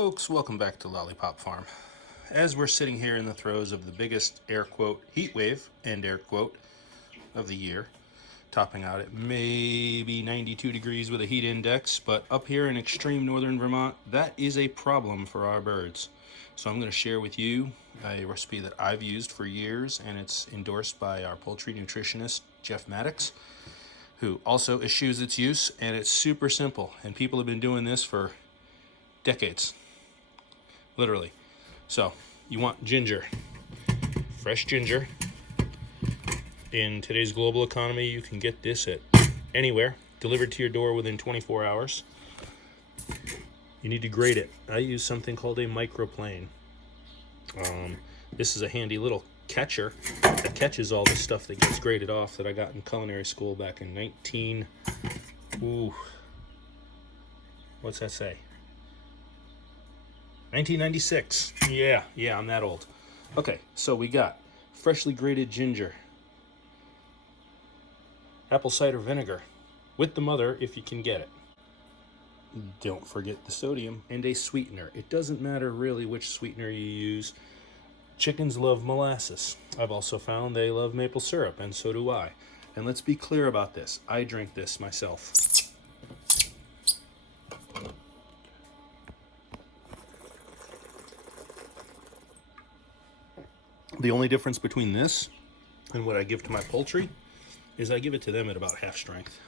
Folks, welcome back to Lollipop Farm. As we're sitting here in the throes of the biggest air quote heat wave, end air quote, of the year, topping out at maybe 92 degrees with a heat index, but up here in extreme northern Vermont, that is a problem for our birds. So I'm going to share with you a recipe that I've used for years, and it's endorsed by our poultry nutritionist, Jeff Mattocks, who also eschews its use, and it's super simple, and people have been doing this for decades. Literally. So you want ginger, fresh ginger. In today's global economy, you can get this at anywhere, delivered to your door within 24 hours. You need to grate it. I use something called a microplane. This is a handy little catcher that catches all the stuff that gets grated off that I got in culinary school back in what's that say? 1996. Yeah, I'm that old. Okay, so we got freshly grated ginger, apple cider vinegar, with the mother if you can get it. Don't forget the sodium, and a sweetener. It doesn't matter really which sweetener you use. Chickens love molasses. I've also found they love maple syrup, and so do I. And let's be clear about this. I drink this myself. The only difference between this and what I give to my poultry is I give it to them at about half strength.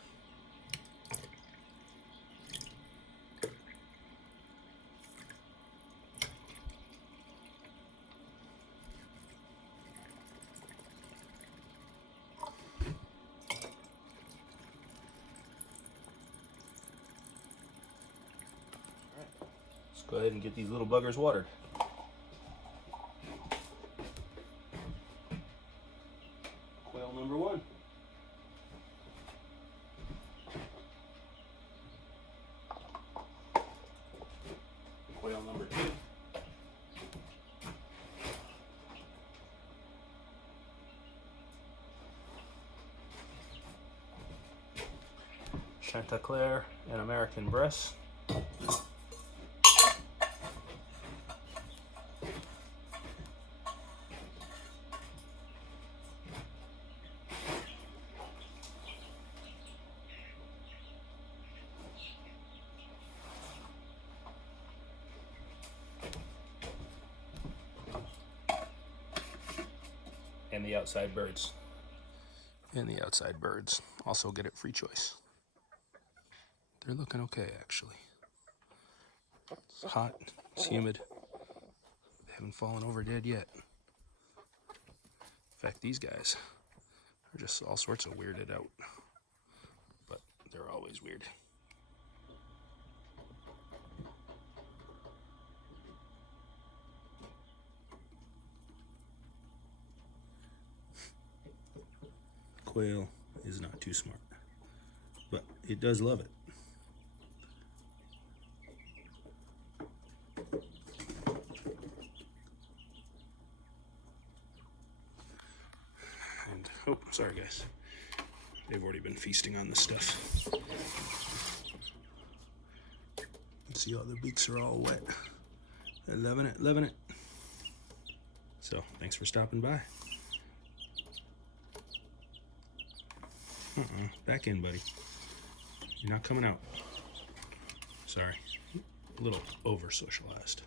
Let's go ahead and get these little buggers watered. Quail number one. Quail number two. Chanticleer and American breast. And the outside birds. And the outside birds also get it free choice. They're looking okay, actually. It's hot, it's humid. They haven't fallen over dead yet. In fact, these guys are just all sorts of weirded out. But they're always weird. Quail is not too smart, but it does love it. And, oh, sorry guys. They've already been feasting on this stuff. You see all the beaks are all wet. They're loving it, loving it. So, thanks for stopping by. Back in, buddy. You're not coming out. Sorry. A little over-socialized.